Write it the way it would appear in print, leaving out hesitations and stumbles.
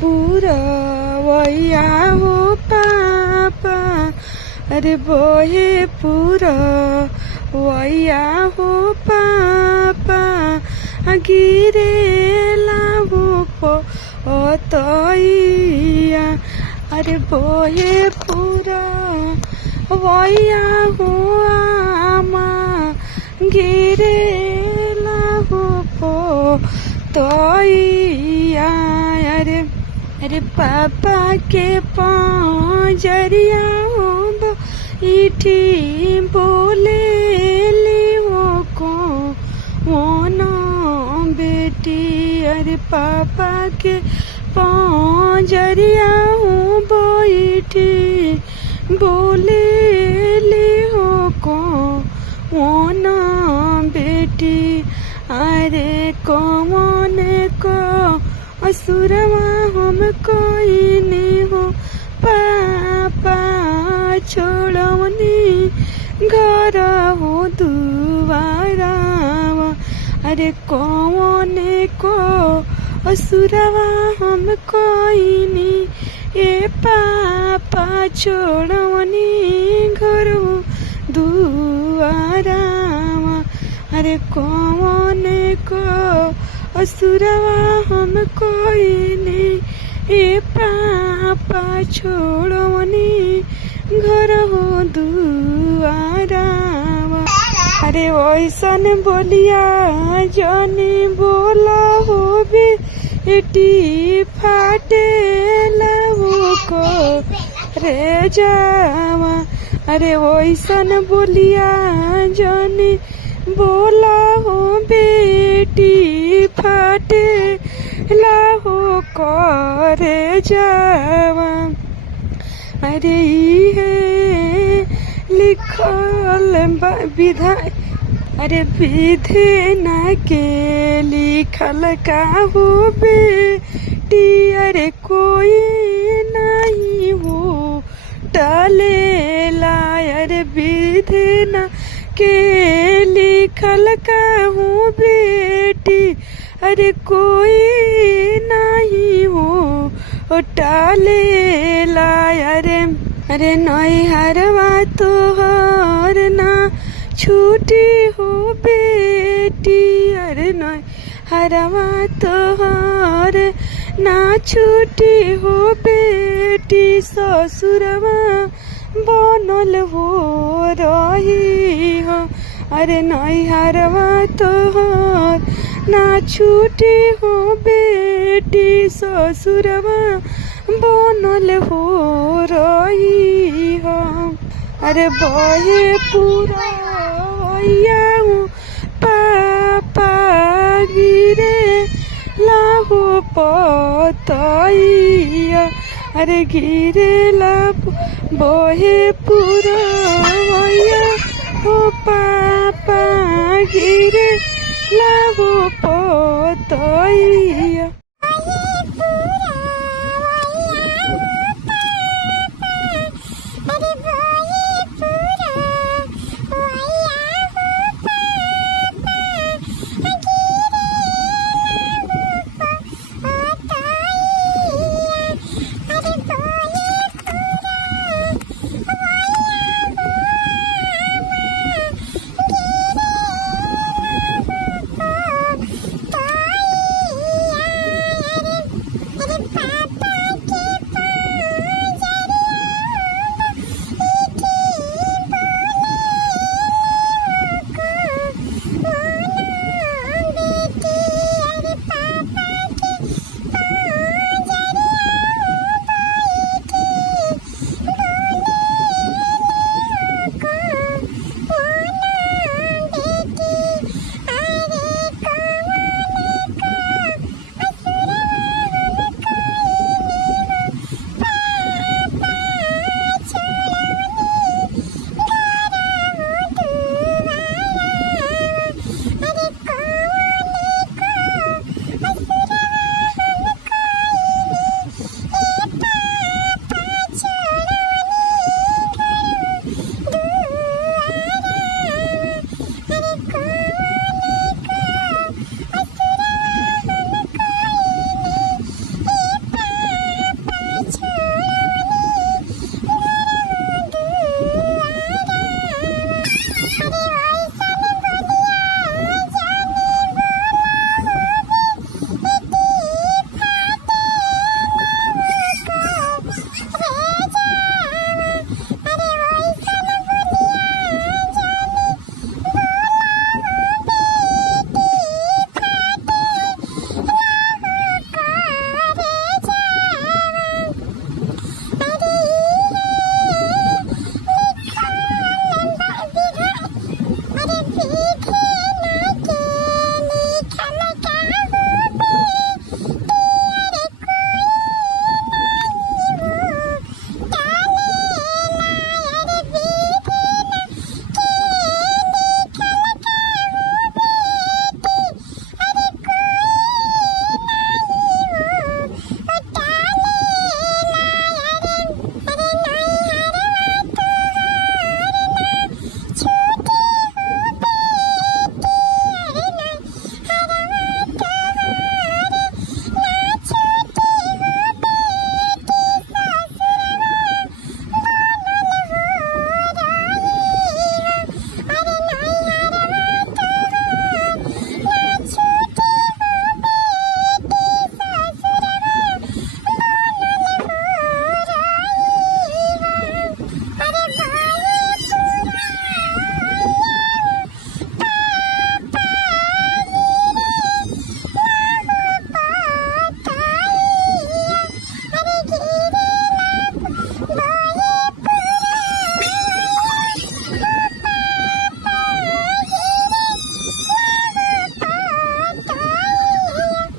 पुरवैया हो पापा, अरे बहे पुरवैया हो पापा, गिरेला हो पतैया, अरे बहे पुरवैया हो आमा, गिरेला हो पतैया, अरे पापा के पंजरिया हो इठी बोले ली हो ना बेटी, अरे पापा के पंजरिया हो बैठी बोले ली हो ना बेटी, अरे कौन को असुरवा हम कोई नहीं हो पापा, छोड़वनी घर हो दुआरा, अरे कौन को असुरवा हम कोई नहीं ए पापा, छोड़वनी घर हो दुआरा, अरे कौन को असुरवा हम कोई नहीं ए पापा, छोड़वनी घर हो दुआरा, अरे वैसन बोलिया जाने बोला हो बेटी, फाटे लहू को रे जावा, अरे वैसन बोलिया जाने बोला हो बेटी, फाटे लाहो करे जावा, अरे है लिखल विधा, अरे विधि न के लिखल का हो बेटी, अरे कोई नहीं हो टलेला, अरे विधि न के लिखल का हो बेटी, अरे कोई नहीं हो टालेला, अरे नैहरवा तोहर ना छूटी हो बेटी, अरे नैहरवा तोहर ना छूटी हो बेटी, ससुरवा बनल हो रही हो, अरे नैहरवा तोहर ना छूटी हो बेटी, ससुरवा बनल हो रही हो, अरे बहे पुरवैया हो पापा, गिरे लाहो पतैया, अरे गिरे ला बहे पुरवैया हो पापा, गिरे लाहो पतैया।